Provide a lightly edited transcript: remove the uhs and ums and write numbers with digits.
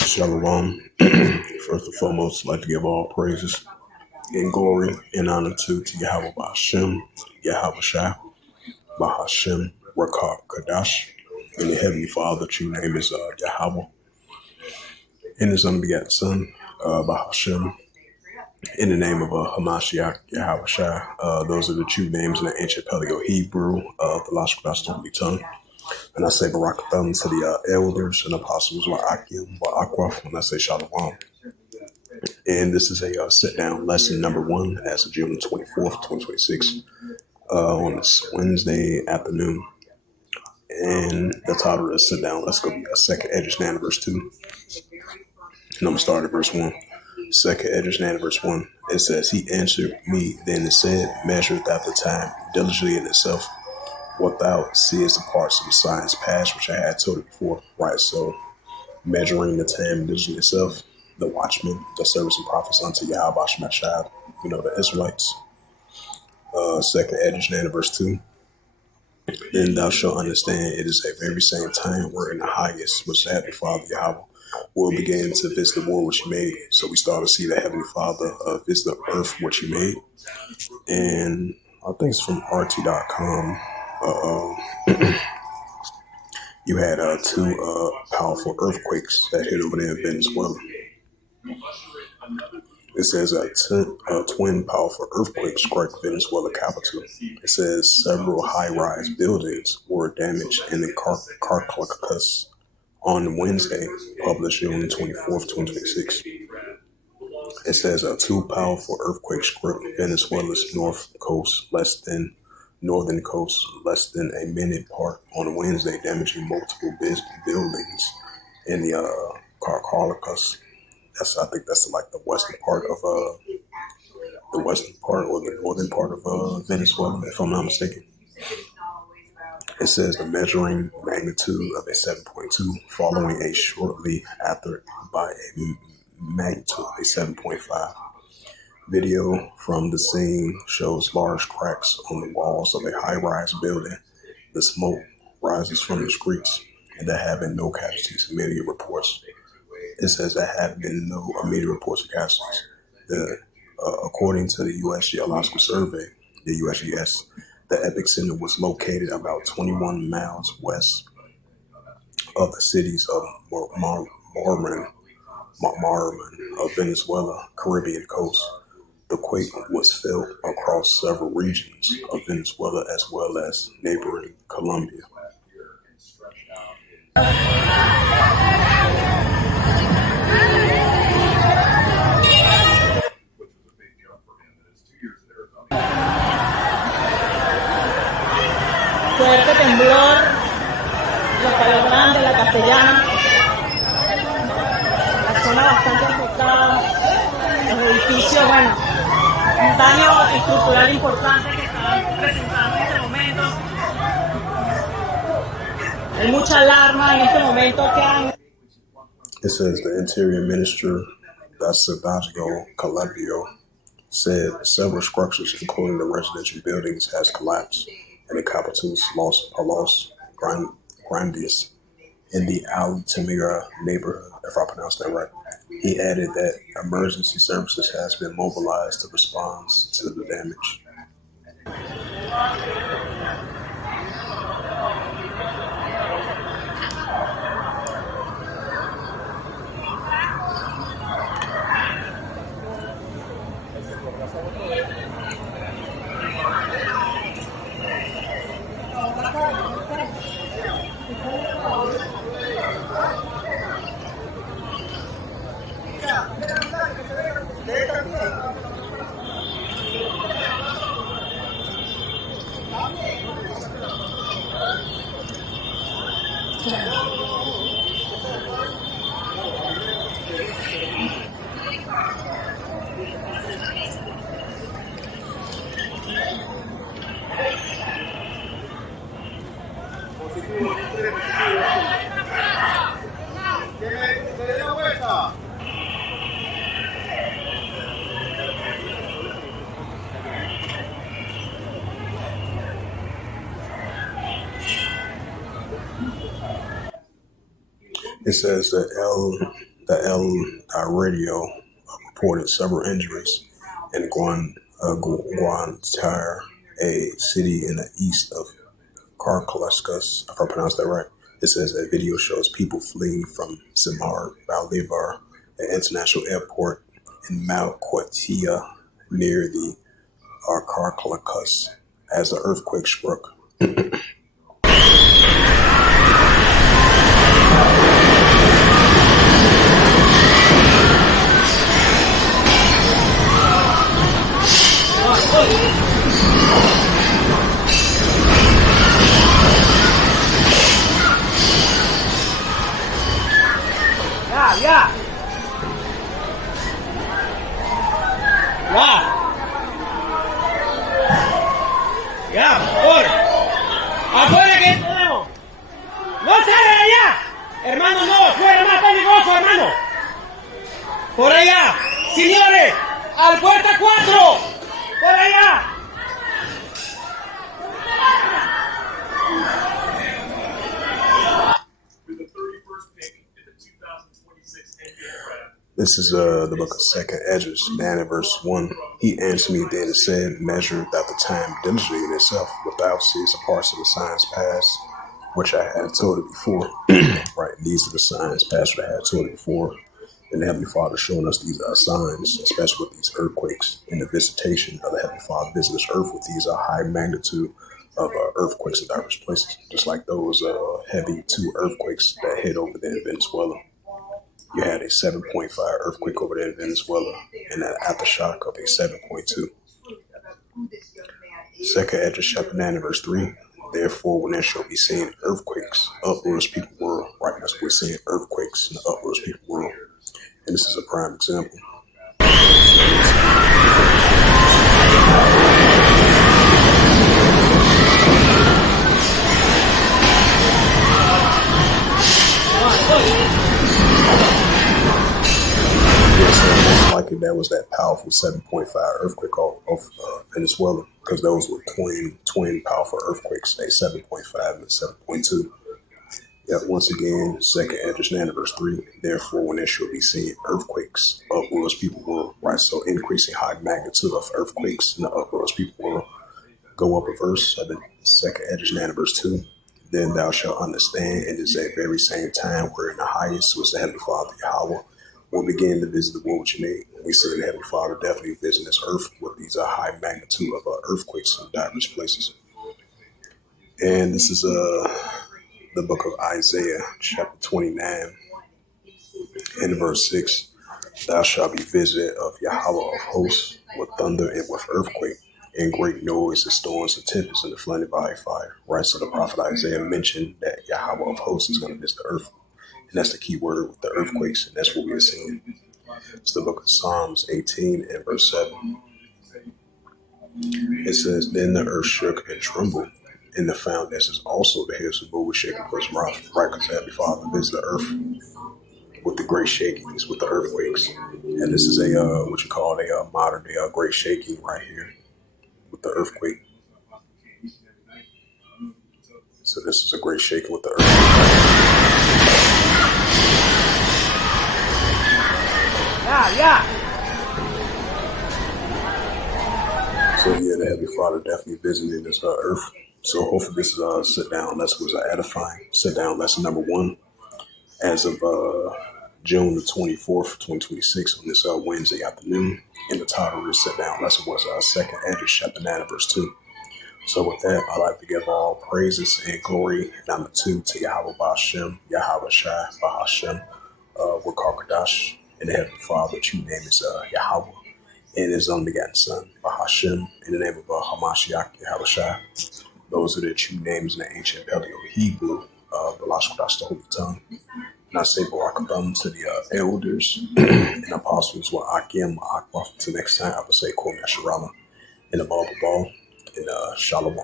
Shalom. First and foremost, I'd like to give all praises and glory and honor to Yahweh Ba'Shem, Yahweh Shai, Bahashem, Rakak Kadash, and the Heavenly Father. True name is Yahweh, and His unbegotten Son, Bahashem, in the name of Hamashiach, Yahweh Shai. Those are the true names in the ancient Paleo Hebrew, the logical Holy tongue. And I say Barakatham to the elders and apostles, Wa'akim, Wa'akwaf, when I say Shalom. And this is a sit-down lesson number 1 as of June 24th, 2026, on this Wednesday afternoon. And the title of the sit-down, let's go be a second Esdras verse 2. And I'm going to start at verse 1. Second Esdras verse 1. It says, He answered me, then it said, Measure thou the time diligently in itself. What thou seest the parts of the science past, which I had told it before. Right, so measuring the time diligently itself, the watchmen, the servants and prophets unto Yahweh Shemashah, the Israelites. Second Esdras verse 2. Then thou shalt understand it is a very same time wherein the highest, which the Heavenly Father Yahweh, will begin to visit the world which He made. So we start to see the Heavenly Father visit the earth which He made. And I think it's from RT.com. You had 2 powerful earthquakes that hit over there in Venezuela. It says twin powerful earthquakes struck Venezuela capital. It says several high-rise buildings were damaged in the Caracas on Wednesday, published June 24th, 2026. It says 2 powerful earthquakes struck Venezuela's northern coast less than a minute apart on Wednesday, damaging multiple buildings in the Caracas. I think that's like the western part of or the northern part of Venezuela, if I'm not mistaken. It says the measuring magnitude of a 7.2, following a shortly after by a magnitude of a 7.5. Video from the scene shows large cracks on the walls of a high-rise building. The smoke rises from the streets, and there have been no casualties. Media reports. It says there have been no immediate reports of casualties. According to the U.S. Geological Survey, the USGS, the epicenter was located about 21 miles west of the cities of Marmara of Venezuela, Caribbean coast. The quake was felt across several regions of Venezuela as well as neighboring Colombia. Fuerte temblor, los Palos Grandes, la Castellana, la zona bastante afectada, los edificios, un daño estructural importante que están presentando en este momento. Hay mucha alarma en este momento que han... It says the Interior Minister, Esrdas, Colombia, said several structures, including the residential buildings, has collapsed in the capital's Los Palos Grandes in the Altamira neighborhood, if I pronounced that right. He added that emergency services has been mobilized to respond to the damage. It says the El Radio reported several injuries in Guantanamo, a city in the east of Caracas, if I pronounced that right. It says a video shows people fleeing from Simar Bolivar, an international airport in Malquatilla near the Caracas as the earthquake struck. Ya. Ya, afuera que tenemos. No sale de allá. Hermano, no, afuera más peligroso, hermano. Por allá. Señores, al puerta 4. Por allá. This is the book of 2nd Esdras, 9 verse 1. He answered me then and said, measure that the time diligently in itself, without sees the parts of the signs past, which I had told it before. Right, these are the signs past which I had told it before. And the Heavenly Father showing us these signs, especially with these earthquakes and the visitation of the Heavenly Father visiting this earth with these high magnitude of earthquakes in diverse places, just like those heavy 2 earthquakes that hit over there in Venezuela. You had a 7.5 earthquake over there in Venezuela and an aftershock of a 7.2. 2nd Esdras chapter 9 verse 3. Therefore, when there shall be seen earthquakes, uproars people world. Right now, we're seeing earthquakes in the uproars people world. And this is a prime example. Most likely that was that powerful 7.5 earthquake of Venezuela, because those were twin powerful earthquakes, a 7.5 and 7.2. Yeah, once again, 2nd Esdras 9 verse 3. Therefore, when there shall be seen earthquakes, uproars people world. Right, so increasing high magnitude of earthquakes in the uproars people world. Go up a verse, 2nd Esdras 9 verse 2. Then thou shalt understand, and is that very same time wherein the highest was the Heavenly Father Yahweh will begin to visit the world which you made. We see the Heavenly Father definitely visiting this earth with these high magnitude of earthquakes in diverse places. And this is the book of Isaiah, chapter 29, and verse 6. Thou shalt be visited of Yahweh of hosts with thunder and with earthquake, and great noise and storms and tempests and the flaming by fire. Right, so the prophet Isaiah mentioned that Yahweh of hosts is going to visit the earth. And that's the key word with the earthquakes, and that's what we are seeing. It's the book of Psalms 18 and verse 7. It says, then the earth shook and trembled, and the foundations also the hills moved with shaking because rough. Right, because the Heavenly Father visits the earth with the great shakings, with the earthquakes. And this is a what you call a modern day great shaking right here with the earthquake. So this is a great shaking with the earthquake. Ya. So yeah, the Heavenly Father definitely visiting this earth. So hopefully this is sit down lesson was edifying. Sit down lesson number 1 as of June the 24th, 2026 on this Wednesday afternoon. And the title of this sit down lesson was 2nd Esdras chapter 9 verse 2. So with that, I'd like to give all praises and glory number 2 to Yahweh Ba'Shem, Yahweh Shai, Ba'Hashem, Wakar and the Heavenly Father, true name is Yahweh, and His only begotten Son, Ba'Hashem, in the name of Hamashiach, Yahweh Shai. Those are the true names in the ancient Paleo-Hebrew, the Lashkudash, the Holy Tongue. And I say Barakatham to the elders and apostles, wa Akim, Akbaf. Till next time, I would say Kwame Asherala, and the Ball, and Shalom.